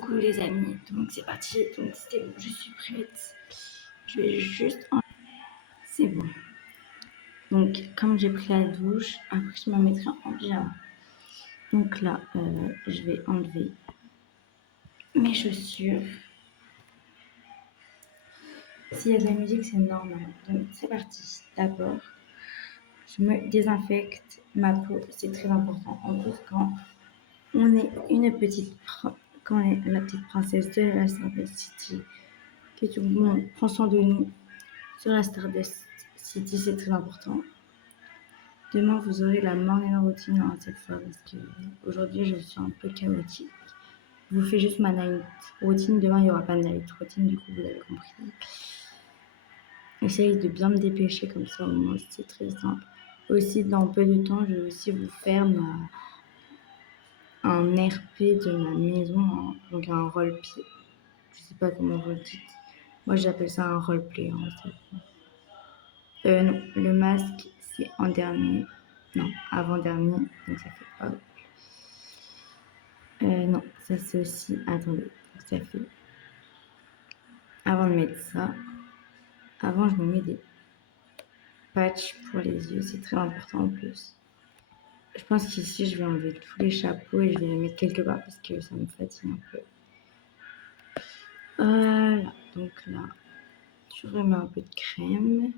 Coucou les amis, donc c'est parti, donc c'est bon, je suis prête. Je vais juste c'est bon. Donc comme j'ai pris la douche, après je me mettrai en pyjama. Donc là, je vais enlever mes chaussures. S'il y a de la musique, c'est normal. Donc c'est parti. D'abord, je me désinfecte ma peau, c'est très important. En plus, quand on est quand on est la petite princesse de la Stardust City, que tout le monde prend soin de nous sur la Stardust City, c'est très important. Demain, vous aurez la morning routine cette fois parce que aujourd'hui, je suis un peu chaotique. Je vous fais juste ma night routine. Demain, il n'y aura pas de night routine, du coup, vous avez compris. Essayez de bien me dépêcher comme ça, au moins, c'est très simple. Aussi, dans peu de temps, je vais aussi vous faire un RP de ma maison, donc un roleplay. Je sais pas comment vous le dites. Moi, j'appelle ça un roleplay. Non, le masque, c'est en dernier. Non, avant-dernier. Donc, ça fait hop. Non, ça c'est aussi. Attendez, donc ça fait. Avant de mettre ça, avant je me mets des patchs pour les yeux, c'est très important en plus. Je pense qu'ici je vais enlever tous les chapeaux et je vais les mettre quelque part parce que ça me fatigue un peu. Voilà, donc là, je remets un peu de crème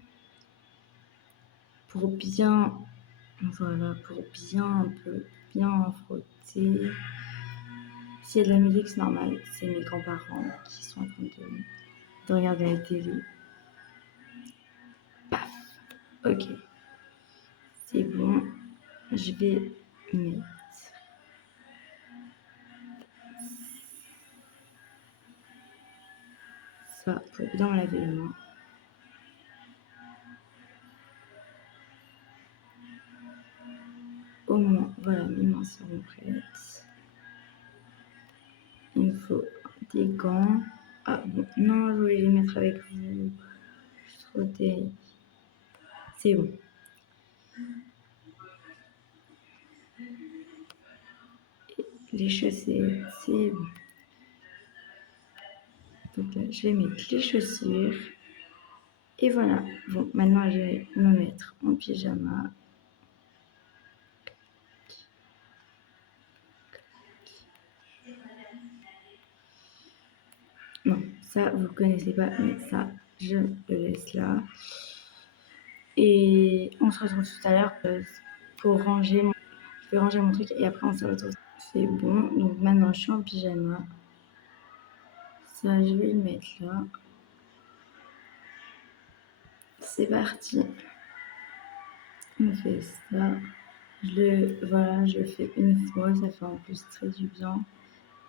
pour bien, voilà, pour bien frotter. S'il y a de la musique, c'est normal, c'est mes grands-parents qui sont en train de regarder la télé. Paf, ok. C'est bon, je vais mettre ça pour bien me laver les mains. Au moins, voilà, mes mains seront prêtes. Il me faut des gants. Ah bon, non, je voulais les mettre avec vous. Je suis trop terrible. C'est bon. Et les chaussettes, c'est bon. Donc là, je vais mettre les chaussures. Et voilà. Bon, maintenant, je vais me mettre en pyjama. Non, ça, vous connaissez pas, mais ça, je le laisse là. Et on se retrouve tout à l'heure pour ranger je vais ranger mon truc et après on se retrouve. C'est bon, donc maintenant je suis en pyjama. Ça, je vais le mettre là. C'est parti. On fait ça. Voilà, je le fais une fois, ça fait en plus très du bien.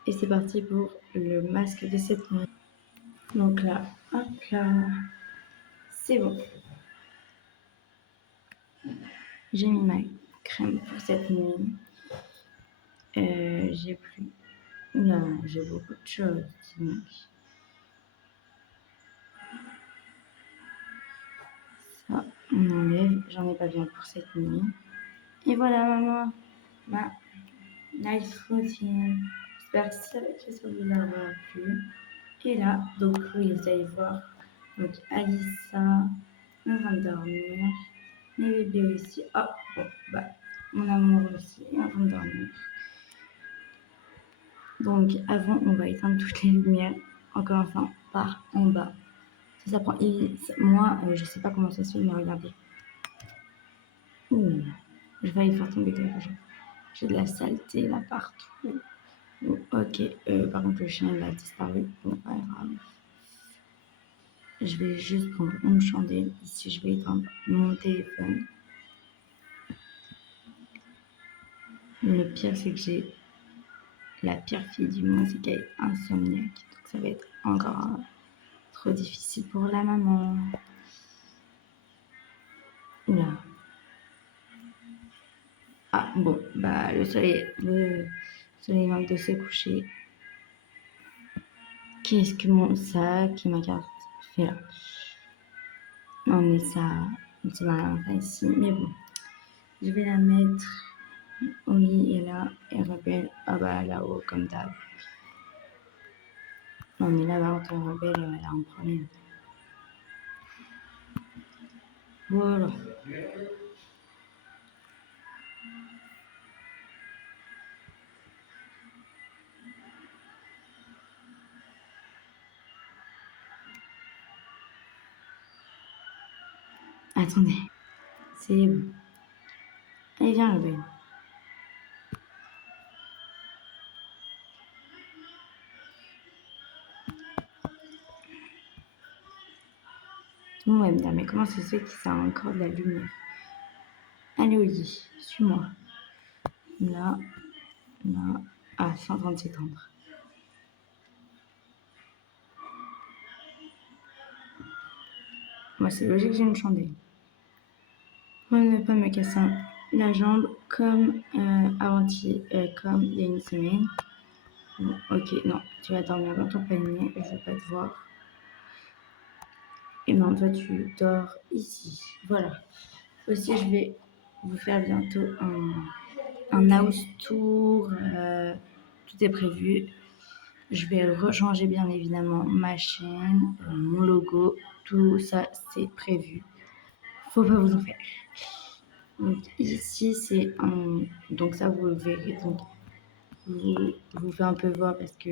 Et c'est parti pour le masque de cette nuit. Donc là, hop là, c'est bon. J'ai mis ma crème pour cette nuit. J'ai pris. Là, j'ai beaucoup de choses. Donc. Ça, on enlève. J'en ai pas bien pour cette nuit. Et voilà, maman, ma nice routine. J'espère que ça vous aura plu. Et là, donc oui, vous allez voir. Donc Alissa, on va dormir. Mes bébés aussi. Oh, bon, bah, mon amour aussi, on va dormir. Donc avant, on va éteindre toutes les lumières en commençant par en bas. Ça prend. Moi, je sais pas comment ça se fait, mais regardez. Ouh, je vais aller faire tomber quelque chose. J'ai de la saleté là partout. Bon, ok, par contre le chien il a disparu. Bon, pas grave. Je vais juste prendre une chandelle. Ici, je vais éteindre mon téléphone. Le pire, c'est que j'ai la pire fille du monde, c'est qu'elle est insomniaque. Donc ça va être encore trop difficile pour la maman. Oula. Ah bon, bah le soleil vient de se coucher. Qu'est-ce que mon sac et ma carte fait là? Non mais ça, c'est malin ici. Mais bon, je vais la mettre au lit et là, elle rappelle, ah bah là-haut comme d'hab. Non, mais là, par contre, Rebelle, elle a un problème. Voilà. Attendez. C'est bon. Allez, viens, Rebelle. Tout le monde va me dire, mais comment ça se fait que ça a encore de la lumière? Allez, Oli, suis-moi. Là, là. Ah, c'est en train de s'étendre. Moi, c'est logique que j'ai une chandelle. Pour ne pas me casser la jambe comme avant-hier, comme il y a une semaine. Bon, ok, non, tu vas dormir dans ton panier, je ne vais pas te voir. Et non, toi, tu dors ici. Voilà. Aussi, je vais vous faire bientôt un house tour. Tout est prévu. Je vais rechanger bien évidemment ma chaîne, mon logo, tout ça c'est prévu. Faut pas vous en faire. Donc ici c'est un... Donc ça vous le verrez. Donc je vous fais un peu voir parce que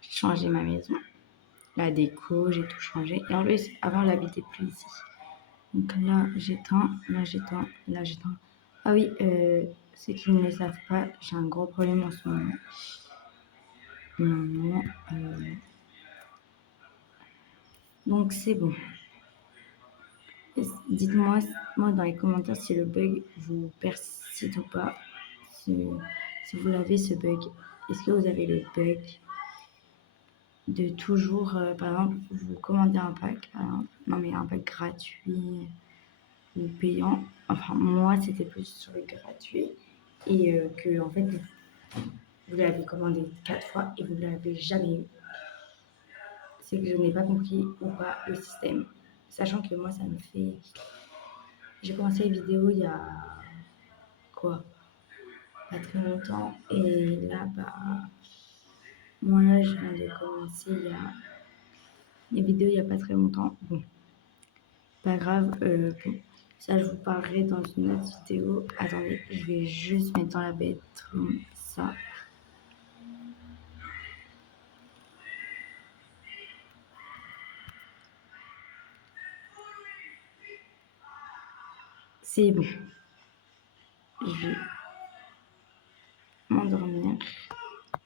j'ai changé ma maison. La déco, j'ai tout changé. Et en plus, avant j'habitais plus ici. Donc là j'éteins, là j'éteins, là j'éteins. Ah oui, ceux qui ne le savent pas, j'ai un gros problème en ce moment. Non, donc c'est bon. Dites-moi dans les commentaires si le bug vous persiste ou pas. Si vous l'avez ce bug. Est-ce que vous avez le bug de toujours, par exemple, vous commandez un pack, non mais un pack gratuit ou payant. Enfin, moi, c'était plus sur le gratuit. Et que, en fait, vous l'avez commandé 4 fois et vous ne l'avez jamais eu. C'est que je n'ai pas compris ou pas le système. Sachant que moi, ça me fait... J'ai commencé les vidéos il y a... quoi, pas très longtemps. Et là, bah, moi là, je viens de commencer il y a des vidéos il n'y a pas très longtemps. Bon, pas grave. Bon, ça, je vous parlerai dans une autre vidéo. Attendez, je vais juste mettre dans la bedroom ça. C'est bon. Je vais m'endormir.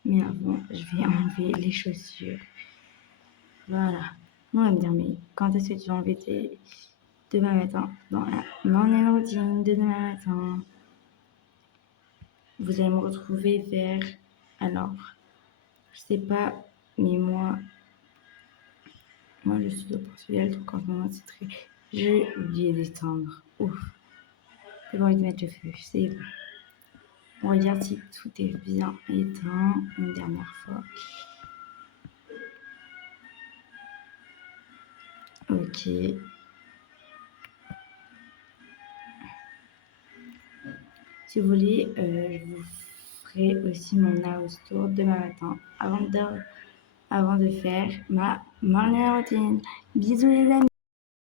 Mais avant, je vais enlever les chaussures. Voilà. On va me dire, mais quand est-ce que tu vas enlever tes... Demain matin, dans la morning routine de demain matin, vous allez me retrouver vers... Alors, je sais pas, mais moi je suis au Portugal, donc en ce moment c'est très... J'ai oublié d'éteindre. Ouf. J'ai pas envie de mettre le feu, c'est bon. On regarde si tout est bien éteint une dernière fois. Ok. Si vous voulez, je vous ferai aussi mon house tour demain matin avant de faire ma morning routine. Bisous les amis.